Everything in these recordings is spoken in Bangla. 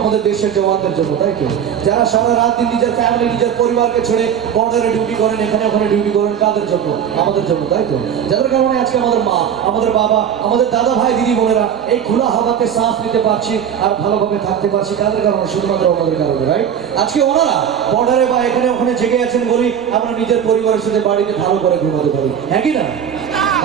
আমাদের দেশের জওয়ানদের জন্য, তাই তো? যারা সারা রাত দিন নিজের ফ্যামিলি নিজের পরিবারকে ছেড়ে বর্ডারে ডিউটি করেন, এখানে ওখানে ডিউটি করেন, কাদের জন্য? আমাদের জন্য, তাই তো? যাদের কারণে আজকে আমাদের মা, আমাদের বাবা, আমাদের দাদা ভাই দিদি বোনেরা এই খোলা হাওয়াতে শ্বাস নিতে পারছি আর ভালোভাবে থাকতে পারছি, কাদের কারণে? শুধুমাত্র আমাদের কারণে, রাইট? আজকে ওনারা বর্ডারে বা এখানে ওখানে জেগে আছেন বলি আমরা নিজের পরিবারের সাথে বাড়িতে ভালো করে ঘুমাতে পারি, হ্যাঁ কি না?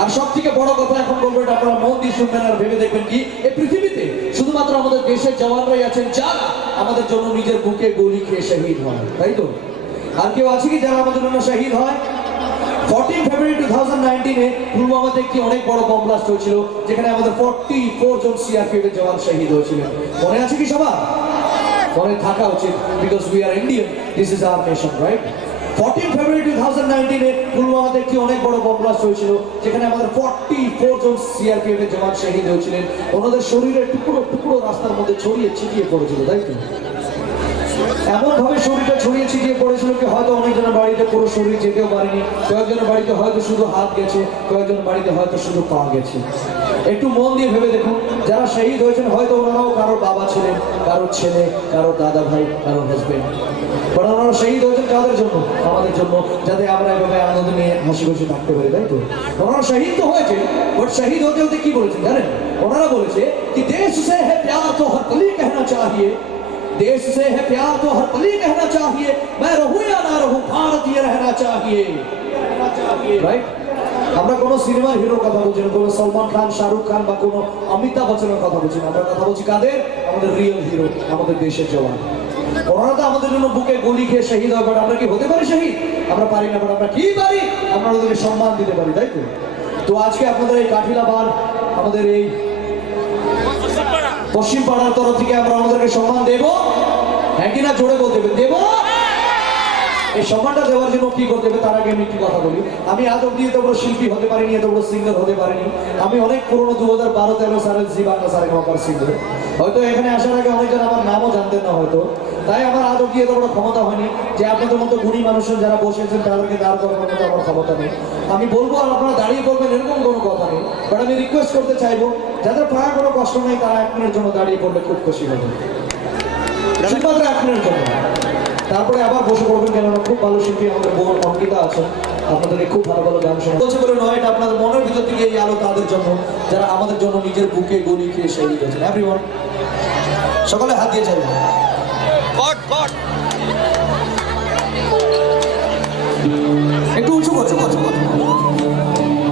আর সব থেকে বড় কথা এখন বলবো, এটা আপনারা মন দিয়ে শুনবেন আর ভেবে দেখবেন কি, এই পৃথিবীতে শুধুমাত্র আমাদের দেশের জওয়ানরাই আছেন যারা আমাদের জন্য নিজের বুকে গুলি খেয়ে শহীদ হয়, তাই তো? আর কেউ আছে কি যারা আমাদের জন্য শহীদ হয়? 14 ফেব্রুয়ারি 2019-এ পুলওয়ামাতে একটি অনেক বড় বম ব্লাস্ট হয়েছিল, যেখানে আমাদের 44 জন সিআরপিএফ এর জওয়ান শহীদ হয়েছিলেন। মনে আছে কি সবার? মনে থাকা উচিত, because we are Indian, this is our nation, right? 14 ফেব্রুয়ারি 2019-এ পুলওয়ামাতে একটি অনেক বড় বম ব্লাস্ট হয়েছিল, যেখানে আমাদের 44 জন সিআরপিএফ এর জওয়ান শহীদ হয়েছিলেন। ওনাদের শরীরের টুকরো টুকরো রাস্তার মধ্যে ছড়িয়ে ছিটিয়ে পড়েছিল, তাই তো? এমন ভাবে শরীরটা ছড়িয়ে ছিটিয়ে পড়েছিল কি হয়তো অনেকজনের বাড়িতে পুরো শরীর যেতেও পারেনি, কয়েকজনের বাড়িতে হয়তো শুধু হাত গেছে, কয়েকজনের বাড়িতে হয়তো শুধু পা গেছে। একটু মন দিয়ে ভেবে দেখুন, যারা শহীদ হয়েছেন হয়তো ওনারাও কারোর বাবা ছিলেন, কারোর ছেলে, কারোর দাদা ভাই, কারোর হাজবেন্ড। ওনারা শহীদ হয়েছেন কাদের জন্য? আমাদের জন্য, যাতে আমরা এভাবে আনন্দ নিয়ে হাসি খুশি থাকতে পারি, তাই তো? ওনারা শহীদ তো হয়েছে, বাট শহীদ হতে হতে কি বলেছেন জানেন? ওনারা বলেছে কি দেশ সে হ্যাঁ প্যার তো হর পলি कहना चाहिए, देश से है प्यार तो हर पली कहना चाहिए, मैं रहूं या ना रहूं भारतीय रहना चाहिए, राइट? আমরা কোন সিনেমার হিরোর কথা বলছি না, কোন সলমান খান, শাহরুখ খান বা কোন অমিতাভ বচ্চনের কথা বলছি না, আমরা কথা বলছি কাদের? আমাদের রিয়েল হিরো, আমাদের দেশের জওয়ান। ওনারা তো আমাদের জন্য বুকে গুলি খেয়ে শহীদ হয়, বাট আমরা কি হতে পারি শহীদ? আমরা পারি না, বাট আমরা কি পারি? আমরা ওদেরকে সম্মান দিতে পারি, তাই তো? তো আজকে আপনাদের এই কাফিলাবার, আমাদের এই পশ্চিম পাড়ার তরফ থেকে আমরা আমাদেরকে সম্মান দেব, হ্যাঁ কিনা? জোরে বলতে হবে, দেব। এই সম্মানটা দেওয়ার জন্য কি করতে হবে তার আগে আমি একটি কথা বলি। আমি আজ অব্দি এত বড় শিল্পী হতে পারিনি, এত বড় সিঙ্গার হতে পারিনি। আমি অনেক পুরোনো 2012-13 সালের জি বাংলা সারেগামাপার সিঙ্গার। হয়তো এখানে আসার আগে অনেকজন আমার নামও জানতেন না হয়তো, তাই আমার আজ অব্দি এত বড় ক্ষমতা হয়নি যে আপনাদের মতো গুণী মানুষজন যারা বসেছেন তাদেরকে দাঁড় করানোর মতো আমার ক্ষমতা নেই। আমি বলবো আর আপনারা দাঁড়িয়ে পড়বেন এরকম কোনো কথা নেই, বাট আমি রিকোয়েস্ট করতে চাইবো যাদের পায়ে কোনো কষ্ট নেই তারা 1 মিনিটের জন্য দাঁড়িয়ে পড়লে খুব খুশি হবে, শুধুমাত্র 1 মিনিটের জন্য। তারপরে আবার বসে পড়বেন, কেননা খুব ভালো শিল্পী আমাদের বোন অঙ্কিতা আছেন, আপনাদেরকে খুব ভালো ভালো গান শোনা বলছে বলে নয়, এটা আপনাদের মনের ভিতর থেকে এই আলো তাদের জন্য যারা আমাদের জন্য নিজের বুকে গলি খেয়ে শহীদ হয়েছেন। এভরিওয়ান সকলে হাত দিয়ে যাবেন। একটু উঁচু করছে,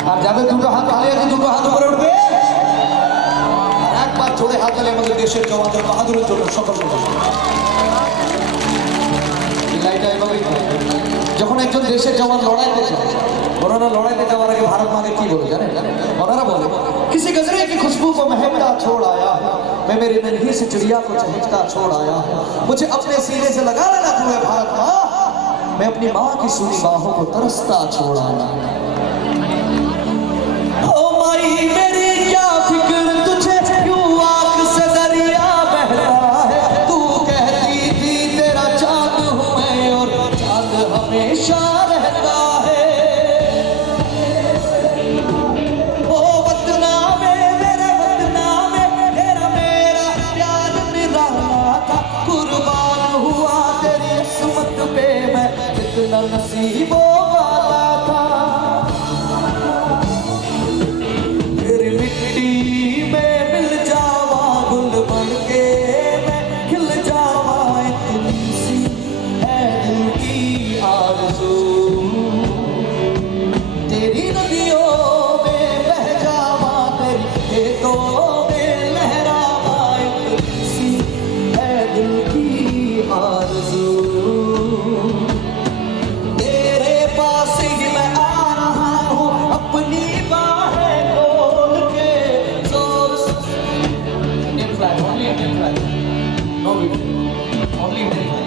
আর যাদের দুটো হাত খালি আছে দুটো হাত উপরে উঠবে, আর একবার জোরে হাত তালে আমাদের দেশের জওয়ানদের বাহাদুরের জন্য সকল লাইটা এভাবেই যখন একজন দেশের জওয়ান লড়াইতে যায়, ওনারা লড়াইতে যাওয়ার আগে ভারত মাকে কি বলে জানেন? ওনারা বলে किसी गजरे की खुशबू को महकता छोड़ आया है, मैं मेरी नन्ही सी चिड़िया को चहकता छोड़ आया है, मुझे अपने सीने से लगा लेना तू है भारत माँ, मैं अपनी माँ की सूनी बाहों को तरसता छोड़ आया। ओ माई मेरी क्या फिक्र तुझे, क्यों आंख से दरिया बहता है, तू कहती थी तेरा चांद हूँ मैं और चांद हमेशा रहता है। ओ वतना में मेरे वतना में तेरा मेरा प्यार निराला था, कुर्बान हुआ तेरी किस्मत पे मैं कितना नसीबों वाला था। फिर मिट्टी में मिल जावा गुल बन के मैं खिल जावा, इतनी सी है दिल की आरज़ू, तेरी नदियों में बह जावा तेरी खेतों में लहरावा, इतनी सी है दिल की आरज़ू, तेरे पास ही मैं आ रहा हूँ अपनी बाहें खोल के, जोर से Indian flag, only Indian flag, no video, only Indian flag.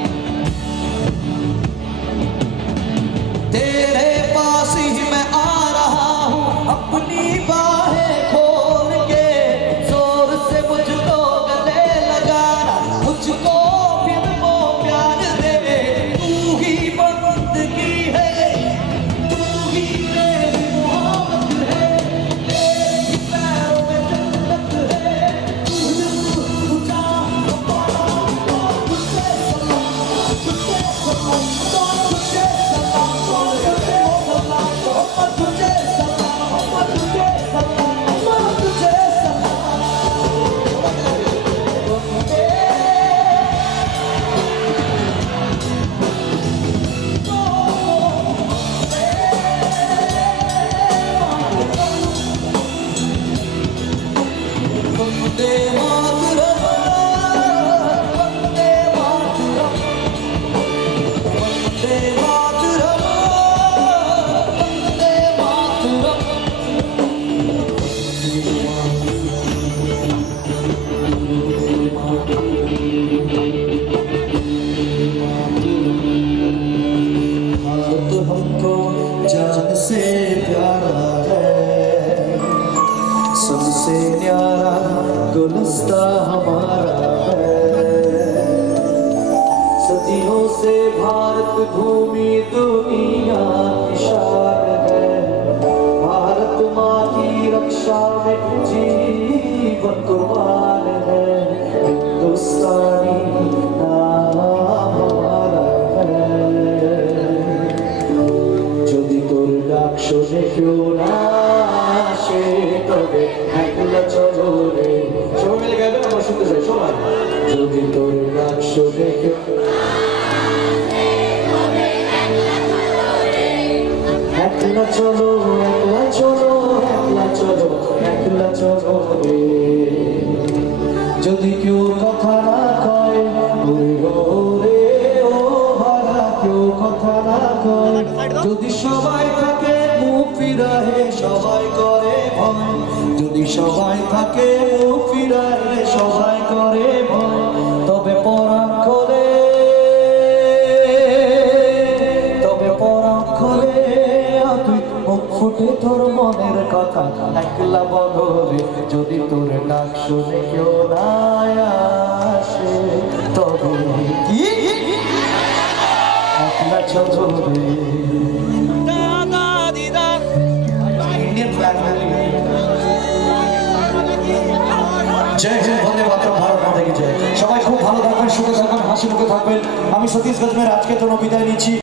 तेरे पास ही मैं आ रहा हूँ अपनी बाहें खोल के, जोर से मुझको गले लगाना, मुझको फिर वो प्यार दे, तू ही बंदगी है, तू ही मेरी मोहब्बत है, तेरे पैरों में जन्नत है, तू ऊंचा तुझसे सलाम, तुझसे सलाम, तुझसे सलाम, तुझसे सलाम, तुझे सलाम, तुझे वंदे मातरम, वंदे मातरम, वंदे मातरम, वंदे मातरम। भारत हमको जान से प्यारा है, सबसे न्यारा गुलस्ता हमारा है, सदियों से भारत भूमि दुनिया की शान है, भारत माँ की रक्षा में जीवन कुर्बान है, हिंदुस्तानी नाम हमारा है, যদি তোর ডাক শুনে কেউ না আসে তবে একলা চলো রে, সবাই মিলে গাইবেন, আমরা শুনতে চাই সবাই। যদি তোর ডাক শুনে কেউ একলা চলো, একলা চলো, একলা চলো, একলা চলো রে, যদি কেউ কথা না কয় ওরে রে ও ভাড়া, কেউ কথা না কয়, যদি সবাই থাকে মুখ ফিরাহে সবাই করে ভয়, যদি সবাই থাকে মুখ ফিরাহে সবাই করে ভয়, তবে পরাণ খোলে, তবে পরাণ খোলে, তুই মুখ ফুটে তোর মনের কথা একলা বলো রে, যদি তোর ডাক শুনে কেউ না আসে তবে কি একলা চলো রে। इंडियन फ्लैग जय हिंद, वंदे मातरम, भारत माता की जय। সবাই খুব ভালো থাকবেন, সুখে থাকবেন, হাসি মুখে থাকবেন। আমি সতীশ গজমের আজকের জন্য বিদায় নিচ্ছি।